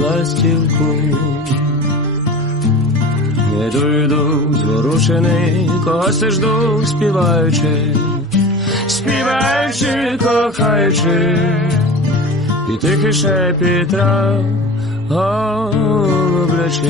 ластівку. не дойду зворушений, когось жду, співаючи, співаючи, кохаючи, і тихий шепіт трав, голублячий.